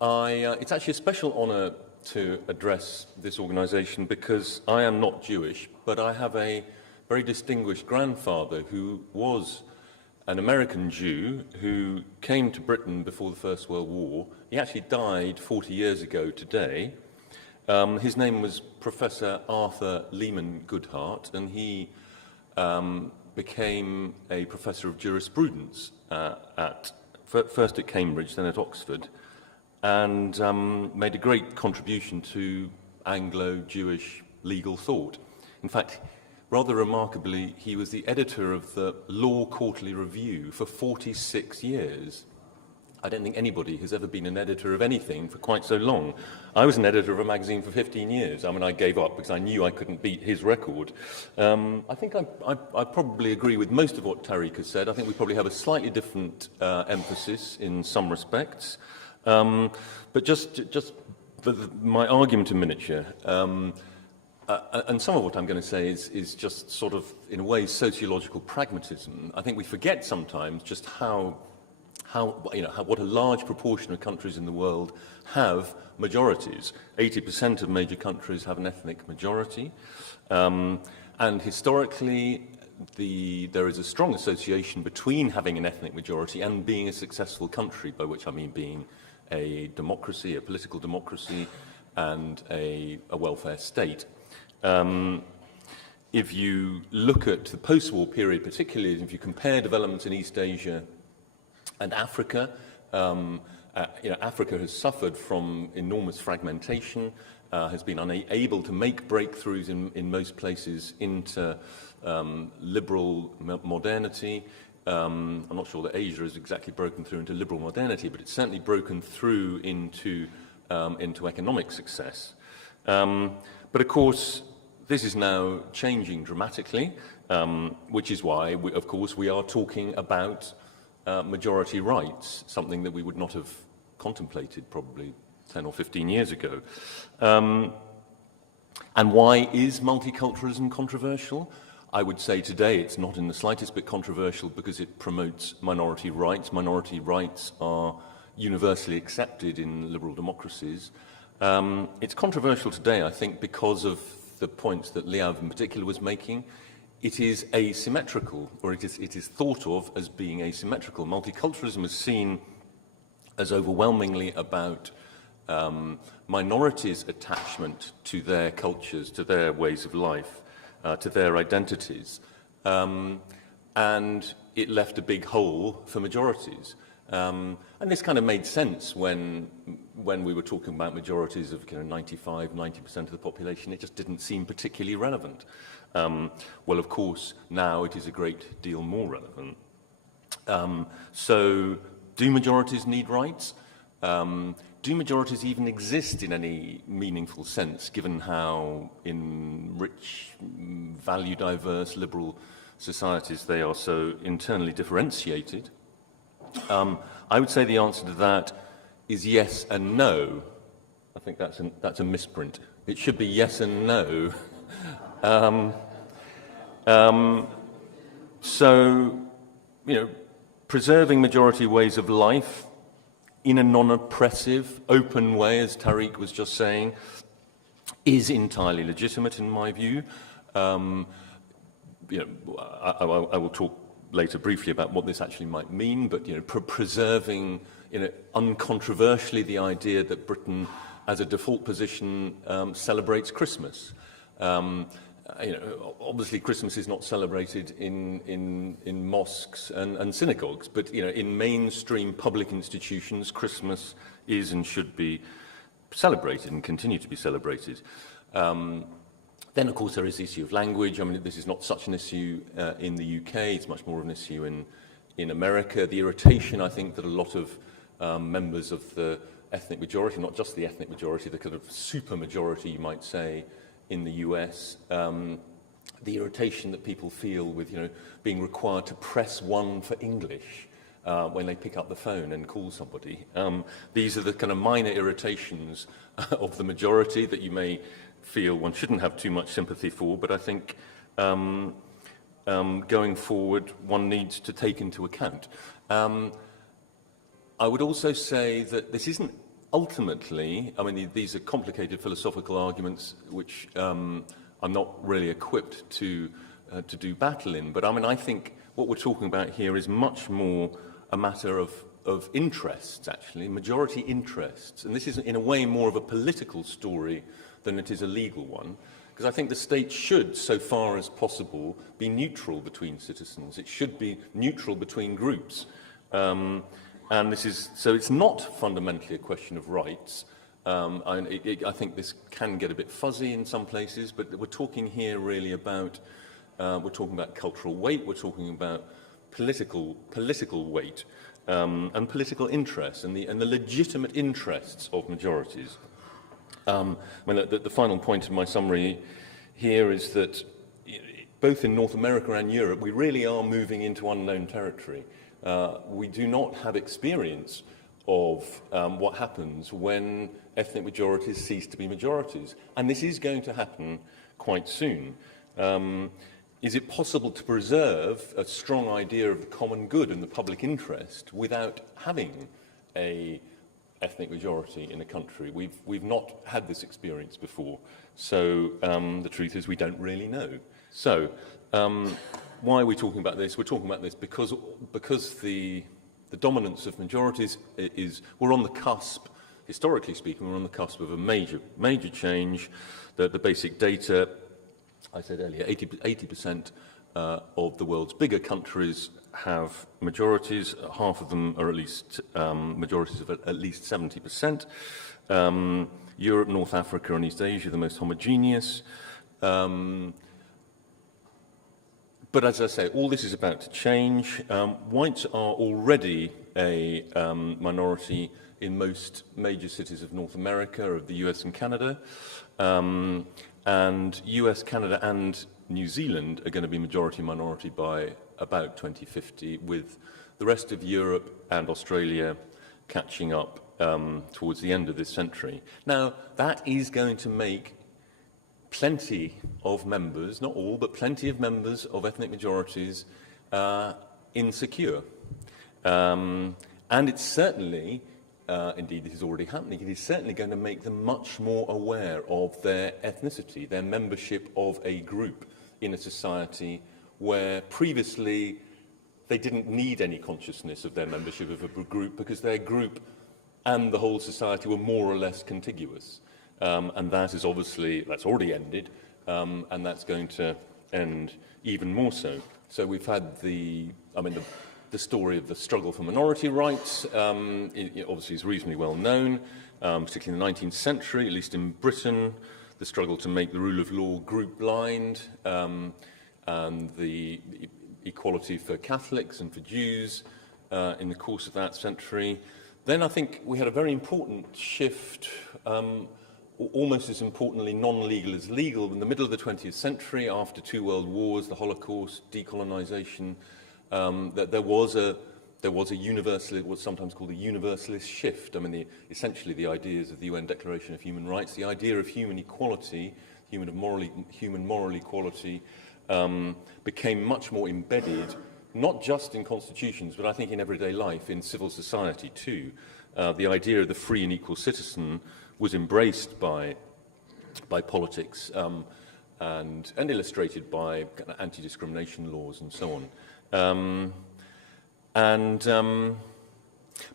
It's actually a special honour to address this organisation because I am not Jewish, but I have a very distinguished grandfather who was an American Jew who came to Britain before the First World War. He actually died 40 years ago today. His name was Professor Arthur Lehman Goodhart, and he became a professor of jurisprudence first at Cambridge, then at Oxford, and made a great contribution to Anglo-Jewish legal thought. In fact, rather remarkably, he was the editor of the Law Quarterly Review for 46 years. I don't think anybody has ever been an editor of anything for quite so long. I was an editor of a magazine for 15 years. I mean, I gave up because I knew I couldn't beat his record. I think I probably agree with most of what Tariq has said. I think we probably have a slightly different emphasis in some respects. But just my argument in miniature, and some of what I'm going to say is just sort of, in a way, sociological pragmatism. I think we forget sometimes just what a large proportion of countries in the world have majorities. 80% of major countries have an ethnic majority. And historically, there is a strong association between having an ethnic majority and being a successful country, by which I mean being a democracy, a political democracy, and a welfare state. If you look at the post-war period, particularly if you compare developments in East Asia and Africa, Africa has suffered from enormous fragmentation, has been unable to make breakthroughs in most places into liberal modernity. I'm not sure that Asia has exactly broken through into liberal modernity, but it's certainly broken through into economic success. But of course, this is now changing dramatically, which is why, of course, we are talking about majority rights, something that we would not have contemplated probably 10 or 15 years ago. And why is multiculturalism controversial? I would say today it's not in the slightest bit controversial because it promotes minority rights. Minority rights are universally accepted in liberal democracies. It's controversial today, I think, because of the points that Liav in particular was making. It is asymmetrical, or it is thought of as being asymmetrical. Multiculturalism is seen as overwhelmingly about minorities' attachment to their cultures, to their ways of life, to their identities. And it left a big hole for majorities. And this kind of made sense when we were talking about majorities of 95, 90% of the population. It just didn't seem particularly relevant. Well, of course, now it is a great deal more relevant. So, do majorities need rights? Do majorities even exist in any meaningful sense, given how in rich, value-diverse, liberal societies they are so internally differentiated? I would say the answer to that is yes and no. I think that's a misprint. It should be yes and no. So, preserving majority ways of life in a non-oppressive, open way, as Tariq was just saying, is entirely legitimate in my view. I will talk later briefly about what this actually might mean, but preserving, uncontroversially the idea that Britain, as a default position, celebrates Christmas. Obviously Christmas is not celebrated in mosques and synagogues, but in mainstream public institutions, Christmas is and should be celebrated and continue to be celebrated. Then, of course, there is the issue of language. I mean, this is not such an issue in the UK. It's much more of an issue in America. The irritation, I think, that a lot of members of the ethnic majority, not just the ethnic majority, the kind of super majority, you might say, in the US, the irritation that people feel with, being required to press 1 for English when they pick up the phone and call somebody. These are the kind of minor irritations of the majority that you may feel one shouldn't have too much sympathy for, but I think going forward one needs to take into account. I would also say that this isn't ultimately, I mean, these are complicated philosophical arguments which I'm not really equipped to do battle in. But I mean, I think what we're talking about here is much more a matter of interests, actually, majority interests. And this is, in a way, more of a political story than it is a legal one. Because I think the state should, so far as possible, be neutral between citizens. It should be neutral between groups. And this is, so it's not fundamentally a question of rights. I think this can get a bit fuzzy in some places, but we're talking here really about, we're talking about cultural weight, we're talking about political weight, and political interests, and the legitimate interests of majorities. I mean, the final point in my summary here is that both in North America and Europe, we really are moving into unknown territory. We do not have experience of what happens when ethnic majorities cease to be majorities. And this is going to happen quite soon. Is it possible to preserve a strong idea of the common good and the public interest without having a ethnic majority in a country? We've not had this experience before. So the truth is we don't really know. So why are we talking about this? We're talking about this because the dominance of majorities is, we're on the cusp, historically speaking, we're on the cusp of a major change. The basic data, I said earlier, 80% of the world's bigger countries have majorities. Half of them are at least majorities of at least 70%. Europe, North Africa and East Asia, the most homogeneous. But as I say, all this is about to change. Whites are already a minority in most major cities of North America, of the US and Canada. And US, Canada and New Zealand are going to be majority-minority by about 2050, with the rest of Europe and Australia catching up towards the end of this century. Now, that is going to make plenty of members, not all, but plenty of members of ethnic majorities insecure. And it's certainly, indeed this is already happening, it is certainly going to make them much more aware of their ethnicity, their membership of a group in a society where previously they didn't need any consciousness of their membership of a group because their group and the whole society were more or less contiguous. And that is obviously, that's already ended, and that's going to end even more so. So we've had the story of the struggle for minority rights, it obviously is reasonably well known, particularly in the 19th century, at least in Britain, the struggle to make the rule of law group blind, and the equality for Catholics and for Jews in the course of that century. Then I think we had a very important shift, almost as importantly non-legal as legal, in the middle of the 20th century, after 2 world wars, the Holocaust, decolonization, that there was a universal, what's sometimes called a universalist shift. I mean, essentially the ideas of the UN Declaration of Human Rights, the idea of human equality, human moral equality, became much more embedded, not just in constitutions, but I think in everyday life, in civil society too. The idea of the free and equal citizen was embraced by politics and illustrated by anti-discrimination laws and so on.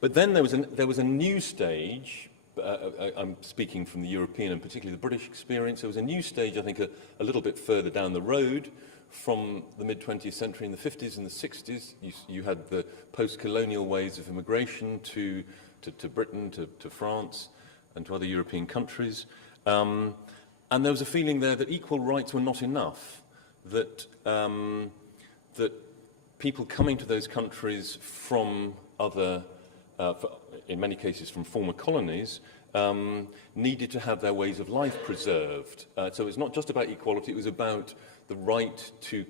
But then there was a new stage. I'm speaking from the European and particularly the British experience. There was a new stage, I think, a little bit further down the road from the mid-20th century. In the 50s and the 60s, you had the post-colonial waves of immigration to Britain, to France, and to other European countries. And there was a feeling there that equal rights were not enough, that people coming to those countries from other, in many cases from former colonies, needed to have their ways of life preserved. So it's not just about equality, it was about the right to,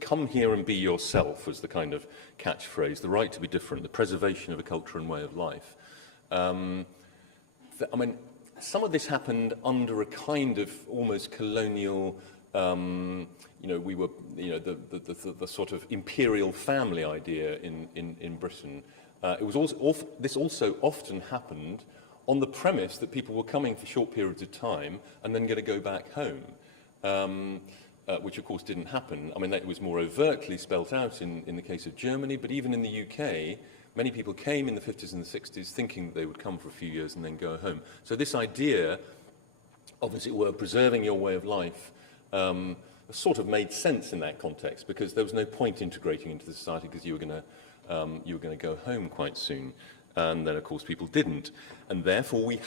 come here and be yourself was the kind of catchphrase, the right to be different, the preservation of a culture and way of life. I mean, some of this happened under a kind of almost colonial, we were, the sort of imperial family idea in Britain. This also often happened on the premise that people were coming for short periods of time and then going to go back home, which of course didn't happen. I mean, that was more overtly spelt out in the case of Germany, but even in the UK, many people came in the 50s and the 60s thinking that they would come for a few years and then go home. So this idea of, as it were, preserving your way of life sort of made sense in that context, because there was no point integrating into the society because you were going to go home quite soon. And then, of course, people didn't. And therefore, we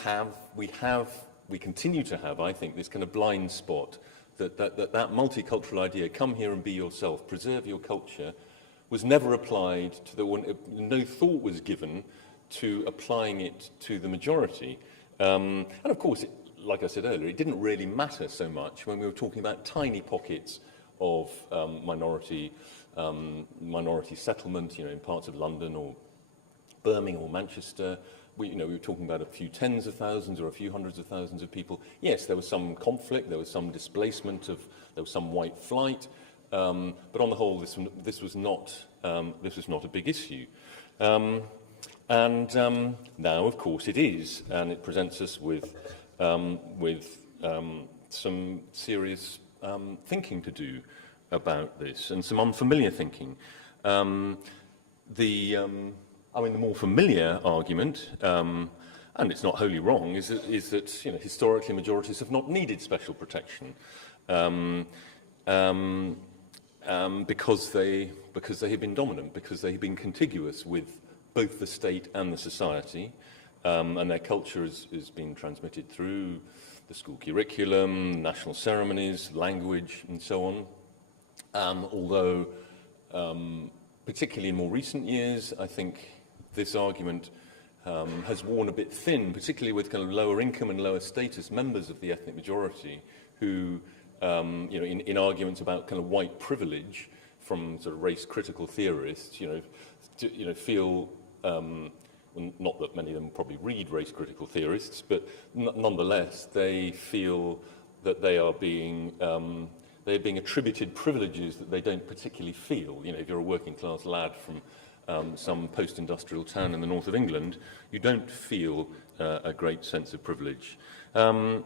continue to have, I think, this kind of blind spot that multicultural idea, come here and be yourself, preserve your culture, was never applied to the one, no thought was given to applying it to the majority. And of course, like I said earlier, it didn't really matter so much when we were talking about tiny pockets of minority settlement, in parts of London or Birmingham or Manchester. We were talking about a few tens of thousands or a few hundreds of thousands of people. Yes, there was some conflict, there was some displacement, there was some white flight, but on the whole, this was not a big issue. And now, of course, it is, and it presents us with some serious thinking to do about this, and some unfamiliar thinking. The more familiar argument, and it's not wholly wrong, is that historically majorities have not needed special protection because they have been dominant, because they have been contiguous with both the state and the society, and their culture is being transmitted through the school curriculum, national ceremonies, language, and so on. Although, particularly in more recent years, I think this argument has worn a bit thin, particularly with kind of lower income and lower status members of the ethnic majority who, in arguments about kind of white privilege from sort of race-critical theorists, feel, not that many of them probably read race-critical theorists, but nonetheless, they feel that they are being attributed privileges that they don't particularly feel. If you're a working-class lad from some post-industrial town in the north of England, you don't feel a great sense of privilege. There's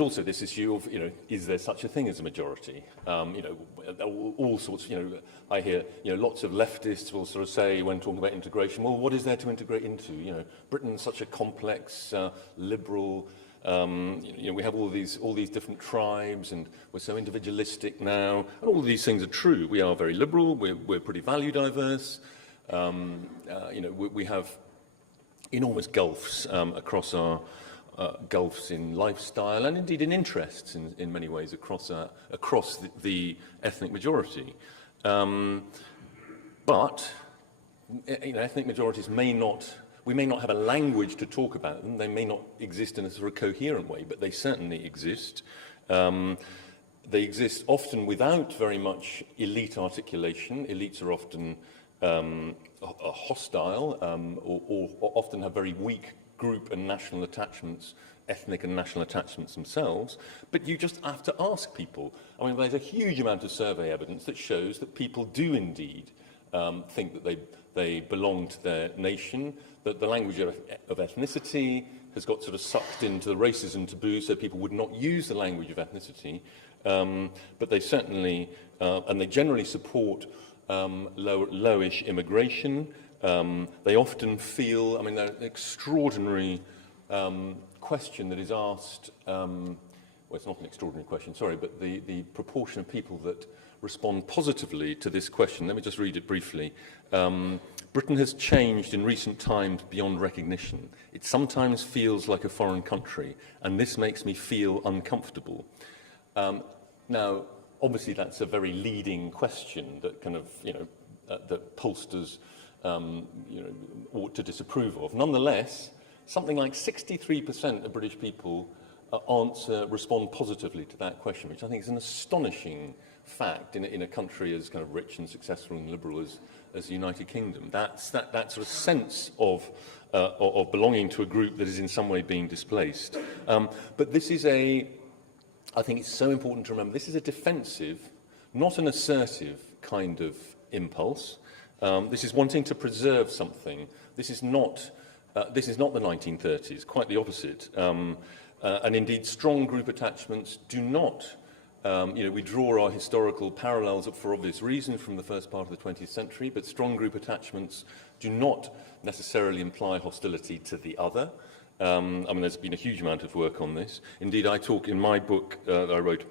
also this issue of, is there such a thing as a majority? All sorts, I hear, lots of leftists will sort of say when talking about integration, well, what is there to integrate into? Britain's such a complex, liberal, we have all these different tribes, and we're so individualistic now. And all of these things are true. We are very liberal. We're pretty value diverse. We have enormous gulfs across our gulfs in lifestyle and indeed in interests in many ways across the ethnic majority. But ethnic majorities we may not have a language to talk about them. They may not exist in a sort of coherent way, but they certainly exist. They exist often without very much elite articulation. Elites are often hostile or often have very weak group and national attachments, ethnic and national attachments themselves. But you just have to ask people. There's a huge amount of survey evidence that shows that people do indeed think that they belong to their nation, that the language of ethnicity has got sort of sucked into the racism taboo, so people would not use the language of ethnicity, but they certainly, and they generally support lowish immigration. They often feel, there's an extraordinary question that is asked, well, it's not an extraordinary question, sorry, but the proportion of people that respond positively to this question, let me just read it briefly. Britain has changed in recent times beyond recognition. It sometimes feels like a foreign country, and this makes me feel uncomfortable. Now, obviously, that's a very leading question that kind of, that pollsters, ought to disapprove of. Nonetheless, something like 63% of British people respond positively to that question, which I think is an astonishing fact in a country as kind of rich and successful and liberal as the United Kingdom. That sort of sense of belonging to a group that is in some way being displaced. But this is I think it's so important to remember, this is a defensive, not an assertive kind of impulse. This is wanting to preserve something. This is not the 1930s, quite the opposite. And indeed, strong group attachments do not, we draw our historical parallels up for obvious reasons from the first part of the 20th century, but strong group attachments do not necessarily imply hostility to the other. There's been a huge amount of work on this. Indeed, I talk in my book that I wrote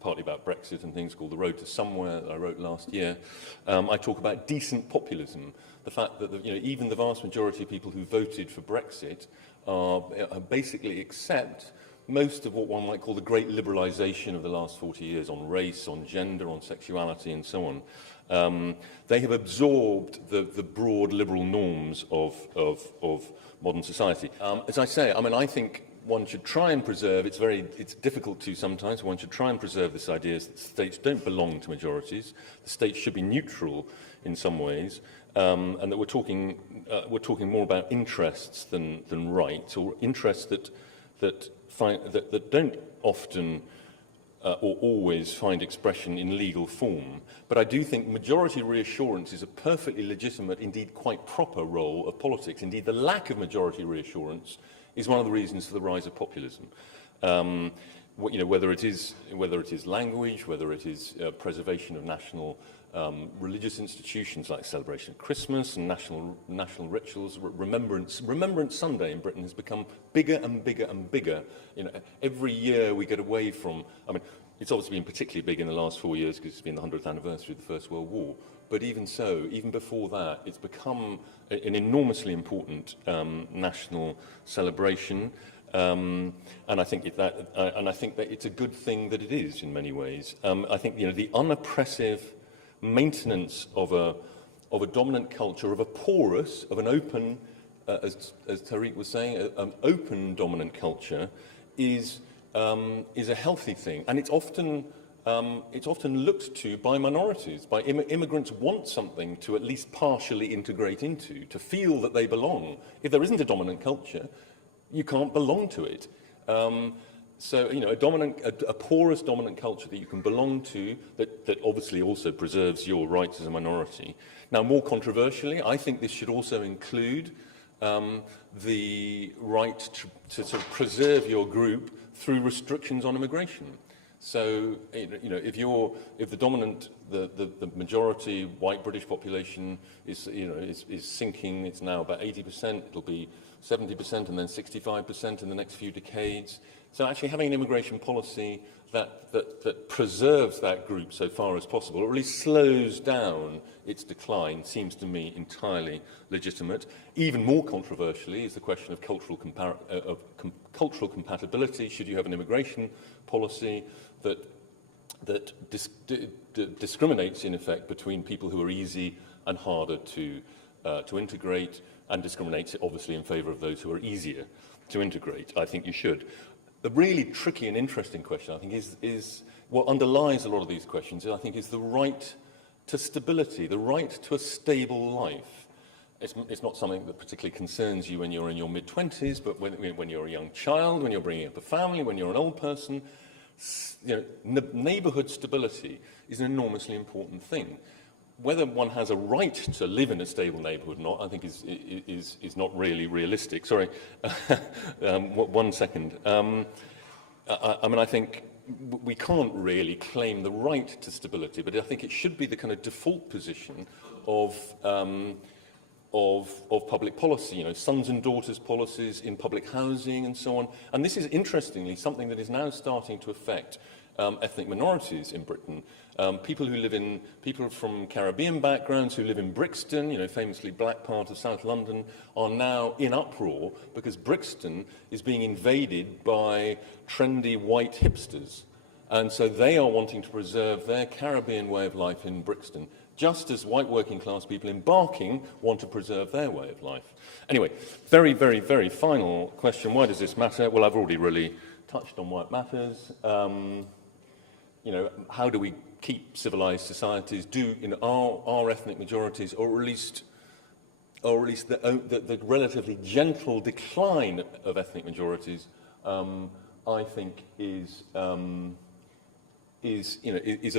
partly about Brexit and things called The Road to Somewhere that I wrote last year. I talk about decent populism, the fact that even the vast majority of people who voted for Brexit basically accept most of what one might call the great liberalisation of the last 40 years on race, on gender, on sexuality and so on. They have absorbed the broad liberal norms of modern society. As I say, I think one should try and preserve, it's difficult to sometimes, one should try and preserve this idea that states don't belong to majorities. The states should be neutral in some ways, and that we're talking more about interests than rights, or interests that don't often or always find expression in legal form. But I do think majority reassurance is a perfectly legitimate, indeed quite proper role of politics. Indeed, the lack of majority reassurance is one of the reasons for the rise of populism. Whether it is language, whether it is preservation of national religious institutions like celebration of Christmas and national rituals. Remembrance Sunday in Britain has become bigger and bigger and bigger. Every year we get away from. It's obviously been particularly big in the last 4 years because it's been the 100th anniversary of the First World War. But even so, even before that, it's become an enormously important national celebration. And I think that it's a good thing that it is in many ways. I think the unoppressive maintenance of a dominant culture, of a porous, of an open, as Tariq was saying, an open dominant culture is a healthy thing, and it's often looked to by minorities, by immigrants want something to at least partially integrate into, to feel that they belong. If there isn't a dominant culture, you can't belong to it. So, a porous dominant culture that you can belong to, that obviously also preserves your rights as a minority. Now, more controversially, I think this should also include the right to sort of preserve your group through restrictions on immigration. So, if the dominant, the majority white British population is sinking, it's now about 80%, it'll be 70% and then 65% in the next few decades. So actually having an immigration policy that preserves that group so far as possible, or at least slows down its decline, seems to me entirely legitimate. Even more controversially is the question of cultural compatibility. Should you have an immigration policy that discriminates, in effect, between people who are easy and harder to integrate, and discriminates, obviously, in favour of those who are easier to integrate? I think you should. The really tricky and interesting question, I think, is what underlies a lot of these questions, I think, is the right to stability, the right to a stable life. It's not something that particularly concerns you when you're in your mid-20s, but when you're a young child, when you're bringing up a family, when you're an old person, neighbourhood stability is an enormously important thing. Whether one has a right to live in a stable neighbourhood or not, I think is not really realistic. Sorry, 1 second. I think we can't really claim the right to stability, but I think it should be the kind of default position of public policy, sons and daughters policies in public housing and so on. And this is, interestingly, something that is now starting to affect ethnic minorities in Britain. People from Caribbean backgrounds who live in Brixton, famously black part of South London, are now in uproar because Brixton is being invaded by trendy white hipsters. And so they are wanting to preserve their Caribbean way of life in Brixton, just as white working class people in Barking want to preserve their way of life. Anyway, very, very, very final question. Why does this matter? Well, I've already really touched on why it matters. How do we keep civilized societies? Are ethnic majorities, or at least the relatively gentle decline of ethnic majorities, I think is a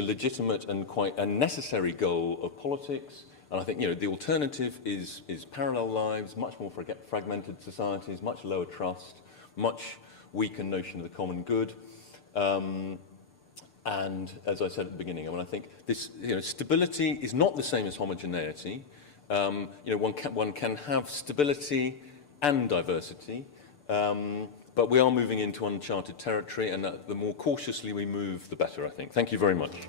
legitimate and quite a necessary goal of politics. And I think, the alternative is parallel lives, much more fragmented societies, much lower trust, much weaker notion of the common good. And as I said at the beginning, I think this, stability is not the same as homogeneity. One can have stability and diversity, but we are moving into uncharted territory, and the more cautiously we move, the better, I think. Thank you very much.